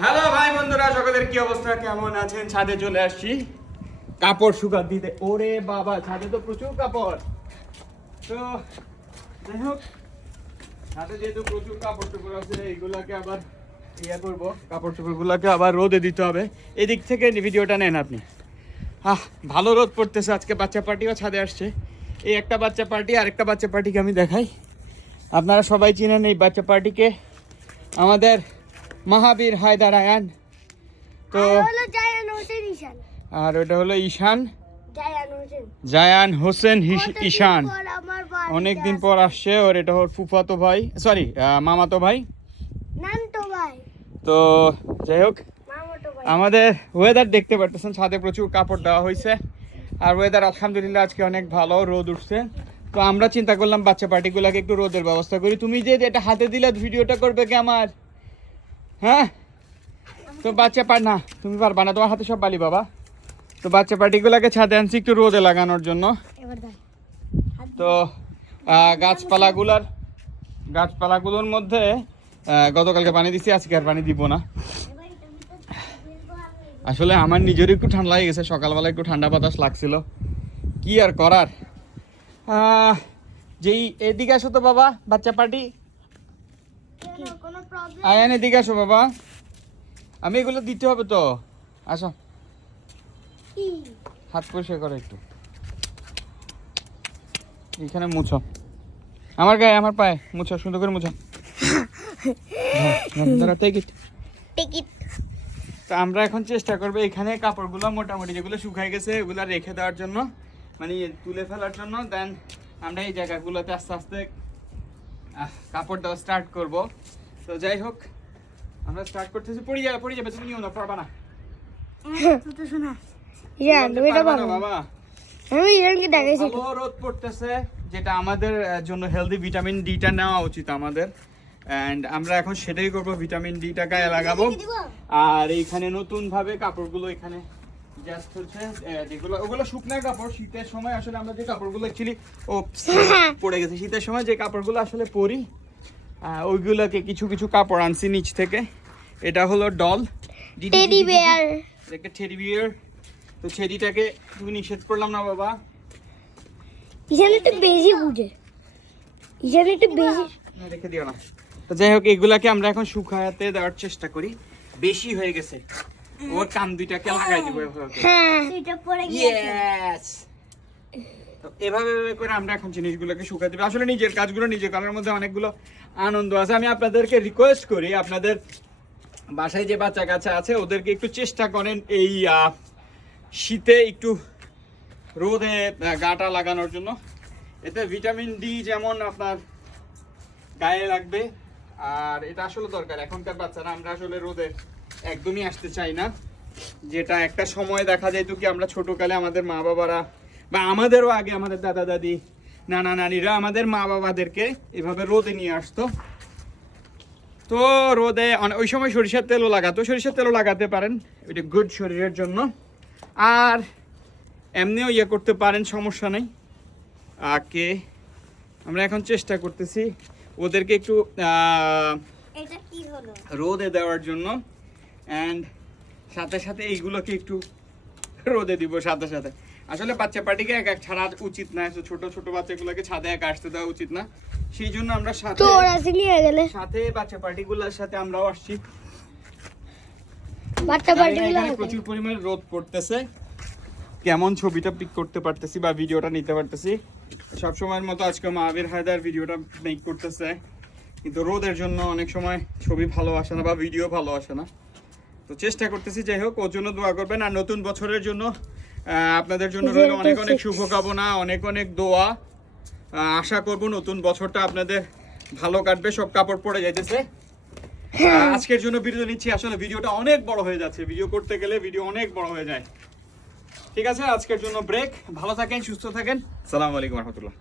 Hello ভাই বন্ধুরা, সকলের কি অবস্থা, কেমন আছেন? ছাদে চলে আসছি কাপড় শুকাতে দিতে। ওরে বাবা, ছাদে তো প্রচুর কাপড়। তো যাই হোক, ছাদে যেহেতু প্রচুর কাপড় টুকরো আছে, এইগুলাকে আবার করবো, কাপড় টুকরোগুলোকে আবার রোদে দিতে হবে। এদিক থেকে ভিডিওটা নেন আপনি। ভালো রোদ পড়তেছে আজকে। বাচ্চা পার্টিও ছাদে আসছে। এই একটা বাচ্চা পার্টি, আরেকটা বাচ্চা পার্টিকে আমি দেখাই। আপনারা সবাই চিনেন এই বাচ্চা পার্টিকে, আমাদের মহাবীর হায়দার আয়ান। তো আর ওটা হলো ঈশান, জায়ান হোসেন ঈশান। অনেকদিন পর আসছে। ওর এটা ওর ফুফাতো ভাই, সরি মামাতো ভাই। তো যাই হোক, আমাদের ওয়েদার দেখতে পারতেছেন, ছাদে প্রচুর কাপড় দেওয়া হয়েছে। আর ওয়েদার আলহামদুলিল্লাহ আজকে অনেক ভালো, রোদ উঠছে। তো আমরা চিন্তা করলাম বাচ্চা পার্টিগুলোকে একটু রোদের ব্যবস্থা করি। তুমি যে এটা হাতে দিলে ভিডিওটা করবে কি আমার? হ্যাঁ, তো বাচ্চা না, তুমি পারবা না, তোমার হাতে সব বালি বাবা। তো বাচ্চা পার্টিগুলোকে ছাদে আনছি একটু রোদে লাগানোর জন্য। তো গাছপালাগুলোর মধ্যে গতকালকে পানি দিচ্ছি, আজকে আর পানি দিব না। আসলে আমার নিজেরও একটু ঠান্ডা লেগে গেছে, সকালবেলা একটু ঠান্ডা বাতাস লাগছিল, কি আর করার। যেই এদিকে আসো তো বাবা, বাচ্চা পার্টি আয়ান এদিকে আসো বাবা, আমি এগুলো দিতে হবে তো। আসো, হাত পরিষ্কার করো একটু, এখানে মুছো, আমার গায়ে আমার পায়ে মুছো, সুন্দর করে মুছো। তো আমরা এখন চেষ্টা করবো এখানে কাপড়গুলো মোটামুটি যেগুলো শুকাই গেছে ওগুলো রেখে দেওয়ার জন্য, মানে তুলে ফেলার জন্য। দেন আমরা এই জায়গাগুলোতে আস্তে আস্তে কাপড় দেওয়া স্টার্ট করব। তো যাই হোক, আমরা স্টার্ট করতেছি। পড়ে যাবে, তুমি নিও না, পারবা না বাবা। রোদ পড়তেছে, যেটা আমাদের জন্য হেলদি, ভিটামিন ডিটা নেওয়া উচিত আমাদের। এন্ড আমরা এখন সেটাই করবো, ভিটামিন ডিটা গায়ে লাগাবো। আর এইখানে নতুন ভাবে কাপড়গুলো এখানে জাস্ট হচ্ছে যেগুলো, ওগুলো শুকনো কাপড়। শীতের সময় আসলে আমরা যে কাপড়গুলো অ্যাকচুয়ালি পড়ে গেছে, শীতের সময় যে কাপড়গুলো আসলে পরি, ওইগুলোকে কিছু কিছু কাপড় আনছি নিচ থেকে। এটা হলো ডল, টেডি বিয়ার, একটা টেডি বিয়ার। তো ছেড়িটাকে তুমি নিষেধ করলাম না বাবা, ইজানে একটু বেশি বুঝে, ইজানে একটু বেশি রেখে দিও না। তো যাই হোক, এগুলাকে আমরা এখন শুকাতে দেওয়ার চেষ্টা করি। বেশি হয়ে গেছে, ওর কান দুইটাকে লাগাই দিব এভাবে। হ্যাঁ, এটা পড়ে গিয়েছে। ইয়েস, তো এভাবে করে আমরা এখন জিনিসগুলোকে শুকাতে দিব। আসলে নিজের কাজগুলো নিজে করার মধ্যে অনেকগুলো আনন্দ আছে। আমি আপনাদেরকে রিকোয়েস্ট করি, আপনাদের বাসায় যে বাচ্চা কাচ্চা আছে ওদেরকে একটু চেষ্টা করেন এই শীতে একটু রোদে গাটা লাগানোর জন্য। এতে ভিটামিন ডি যেমন আপনার গায়ে লাগবে, আর এটা আসলে দরকার। এখনকার বাচ্চারা আমরা আসলে রোদে একদমই আসতে চাই না, যেটা একটা সময় দেখা যেত কি আমরা ছোটকালে আমাদের মা বাবারা, বা আমাদেরও আগে আমাদের দাদা দাদি, নানা নানিরা আমাদের মা বাবাদেরকে এভাবে রোদে নিয়ে আসতো। তো রোদে ওই সময় সরিষার তেলও লাগাতো, সরিষার তেলও লাগাতে পারেন, এটা গুড শরীরের জন্য। আর এমনিও করতে পারেন, সমস্যা নেই। আমরা এখন চেষ্টা করতেছি ওদেরকে একটু রোদে দেওয়ার জন্য। অ্যান্ড সাথে সাথে এইগুলোকে একটু রোদে দিব সাথে সাথে। আসলে বাচ্চা পার্টিকে এক ছাড়া উচিত না, ছোট ছোট বাচ্চাগুলোকে ছাদে এক আসতে দেওয়া উচিত না। সেই জন্য আমরা সাথে বাচ্চা পার্টিগুলোর সাথে আমরাও আসছি। প্রচুর পরিমাণে রোদ পড়তেছে, কেমন ছবিটা পিক করতে পারতেছি বা ভিডিওটা নিতে পারতেছি। সবসময়ের মতো আজকে মহাবীর হায়দার ভিডিওটা মেক করতেছে, কিন্তু রোদের জন্য অনেক সময় ছবি ভালো আসে না বা ভিডিও ভালো আসে না। তো চেষ্টা করতেছি, যাই হোক, ওর জন্য দোয়া করবেন। আর নতুন বছরের জন্য আপনাদের জন্য রইল অনেক অনেক শুভকামনা, অনেক অনেক দোয়া। আশা করব নতুন বছরটা আপনাদের ভালো কাটবে। সব কাপড় পরে যাইতেছে। আজকের জন্য বিরতি নিচ্ছি। আসলে ভিডিওটা অনেক বড় হয়ে যাচ্ছে, ভিডিও করতে গেলে ভিডিও অনেক বড় হয়ে যায়। ঠিক আছে, আজকের জন্য ব্রেক। ভালো থাকেন, সুস্থ থাকেন। আসসালামু আলাইকুম রহমতুল্লাহ।